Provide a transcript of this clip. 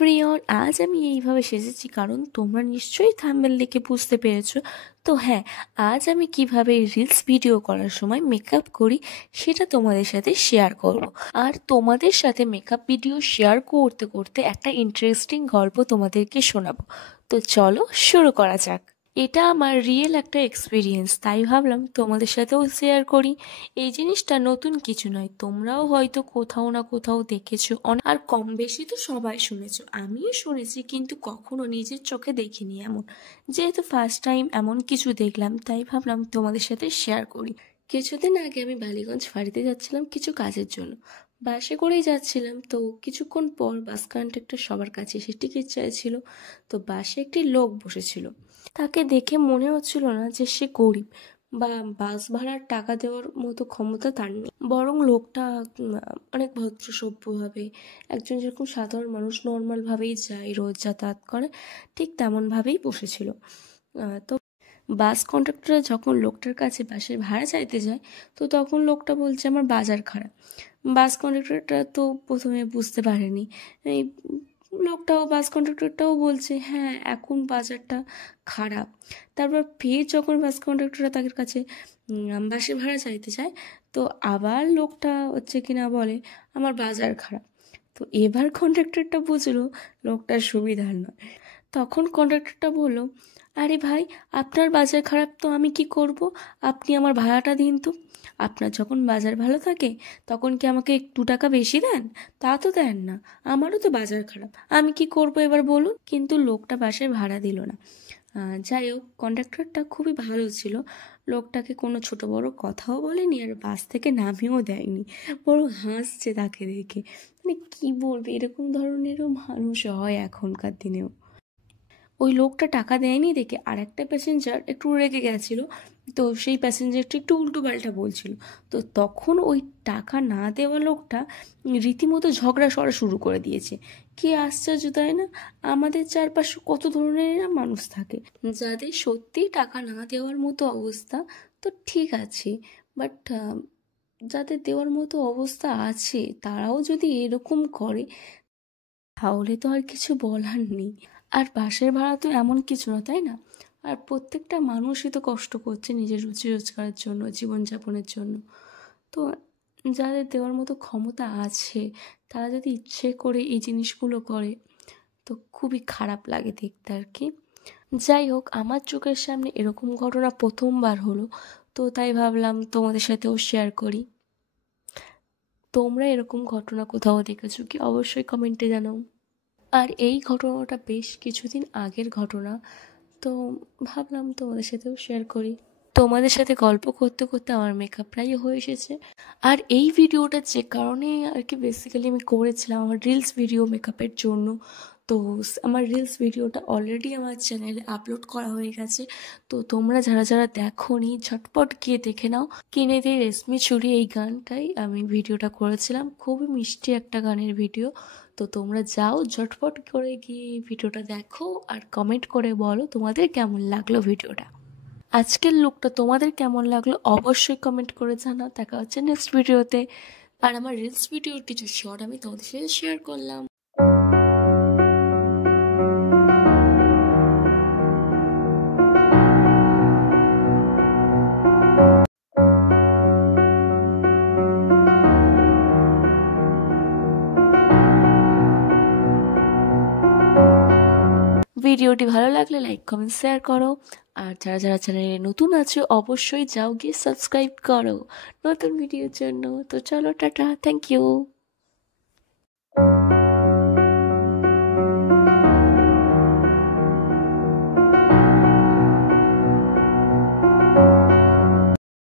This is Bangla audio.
এভরিওয়ান, আজ আমি এইভাবে সেজেছি কারণ তোমরা নিশ্চয়ই থাম্বনেল দেখে বুঝতে পেরেছো। তো হ্যাঁ, আজ আমি কিভাবে রিলস ভিডিও করার সময় মেকআপ করি সেটা তোমাদের সাথে শেয়ার করব। আর তোমাদের সাথে মেকআপ ভিডিও শেয়ার করতে করতে একটা ইন্টারেস্টিং গল্প তোমাদেরকে শোনাবো। তো চলো শুরু করা যাক। এটা আমার রিয়েল একটা এক্সপিরিয়েন্স, তাই ভাবলাম তোমাদের সাথেও শেয়ার করি। এই জিনিসটা নতুন কিছু নয়, তোমরাও হয়তো কোথাও না কোথাও দেখেছো, আর কম বেশি তো সবাই শুনেছো, আমিও শুনেছি, কিন্তু কখনো নিজের চোখে দেখিনি এমন। যেহেতু ফার্স্ট টাইম এমন কিছু দেখলাম, তাই ভাবলাম তোমাদের সাথে শেয়ার করি। কিছুদিন আগে আমি বালিগঞ্জ ফাঁড়িতে যাচ্ছিলাম কিছু কাজের জন্য। বাসে করেই যাচ্ছিলাম, তো কিছুক্ষণ পর বাস কন্ডাক্টর সবার কাছে এসে টিকিট চাইছিল। তো বাসে একটি লোক বসেছিল, তাকে দেখে মনে হচ্ছিল না যে সে গরিব বা বাস ভাড়ার টাকা দেওয়ার মতো ক্ষমতা তার নেই, বরং লোকটা অনেক ভদ্র সভ্যভাবে, একজন যেরকম সাধারণ মানুষ নর্মালভাবেই যায় রোজ যাতায়াত করে, ঠিক তেমনভাবেই বসেছিল। তো বাস কন্ডাক্টর যখন লোকটার কাছে বাসের ভাড়া চাইতে যায়, তো তখন লোকটা বলছে আমার বাজার খারাপ। বাস কন্ডাক্টরটা তো প্রথমে বুঝতে পারেনি। এই বাস কন্ডাক্টরটাও বলছে হ্যাঁ এখন বাজারটা খারাপ। তারপর ফের যখন বাস কন্ডাক্টররা তাদের কাছে বাসের ভাড়া চাইতে চায়, তো আবার লোকটা হচ্ছে কিনা বলে আমার বাজার খারাপ। তো এবার কন্ডাক্টরটা বুঝলো লোকটার সুবিধার নয়। তখন কন্ডাক্টরটা বলল, আরে ভাই, আপনার বাজার খারাপ তো আমি কি করব, আপনি আমার ভাড়াটা দিন তো। আপনার যখন বাজার ভালো থাকে তখন কি আমাকে 2 টাকা বেশি দেন? তা তো দেন না। আমারও তো বাজার খারাপ, আমি কি করব এবার বলুন। কিন্তু লোকটা বাসের ভাড়া দিল না। যাই হোক, কন্ডাক্টরটা খুবই ভালো ছিল, লোকটাকে কোনো ছোট বড় কথাও বলেনি আর বাস থেকে নামিয়েও দেয়নি, বড় হাসছে তাকে দেখে। মানে কি বলবে, এরকম ধরনেরও মানুষ হয় এখনকার দিনেও। ওই লোকটা টাকা দেয়নি দেখে আর একটা প্যাসেঞ্জার একটু রেগে গেছিলো। তো সেই প্যাসেঞ্জারটা একটু উল্টো পাল্টা বলছিল। তো তখন ওই টাকা না দেওয়া লোকটা রীতিমতো ঝগড়া করা শুরু করে দিয়েছে। কি আশ্চর্য তাই না? আমাদের চারপাশে কত ধরনের মানুষ থাকে যাদের সত্যিই টাকা না দেওয়ার মতো অবস্থা, তো ঠিক আছে, বাট যাদের দেওয়ার মতো অবস্থা আছে তারাও যদি এরকম করে, তাহলে তো আর কিছু বলার নেই। আর বাসের ভাড়া তো এমন কিছু না, তাই না? আর প্রত্যেকটা মানুষই তো কষ্ট করছে নিজের রুজি রোজগারের জন্য, জীবনযাপনের জন্য। তো যাদের দেওয়ার মতো ক্ষমতা আছে তারা যদি ইচ্ছে করে এই জিনিসগুলো করে, তো খুবই খারাপ লাগে দেখতে আর কি। যাই হোক, আমার চোখের সামনে এরকম ঘটনা প্রথমবার হলো, তো তাই ভাবলাম তোমাদের সাথেও শেয়ার করি। তোমরা এরকম ঘটনা কোথাও দেখেছো কি? অবশ্যই কমেন্টে জানাও। আর এই ঘটনাটা বেশ কিছুদিন আগের ঘটনা, তো ভাবলাম তোমাদের সাথেও শেয়ার করি। তোমাদের সাথে গল্প করতে করতে আমার মেকআপ প্রায় হয়ে এসেছে। আর এই ভিডিওটা যে কারণে আর কি বেসিক্যালি আমি করেছিলাম আমার রিলস ভিডিও মেকআপের জন্য। তো আমার রিলস ভিডিওটা অলরেডি আমার চ্যানেলে আপলোড করা হয়ে গেছে। তো তোমরা যারা যারা দেখোনি ঝটপট গিয়ে দেখে নাও। কিনে দিয়ে রেশমি চুড়ি এই গানটাই আমি ভিডিওটা করেছিলাম, খুবই মিষ্টি একটা গানের ভিডিও। তো তোমরা যাও ঝটপট করে গিয়ে ভিডিওটা দেখো আর কমেন্ট করে বলো তোমাদের কেমন লাগলো ভিডিওটা। আজকের লুকটা তোমাদের কেমন লাগলো অবশ্যই কমেন্ট করে জানাও। দেখা হচ্ছে নেক্সট ভিডিওতে। আর আমার রিলস ভিডিওর কিছু শর্ট আমি তোমাদের সাথে শেয়ার করলাম। ভিডিওটি ভালো লাগলে লাইক কমেন্ট শেয়ার করো। আর যারা যারা চ্যানেলে নতুন আছো অবশ্যই যাও গিয়ে সাবস্ক্রাইব করো নতুন ভিডিওর জন্য। তো চলো টাটা, থ্যাংক ইউ।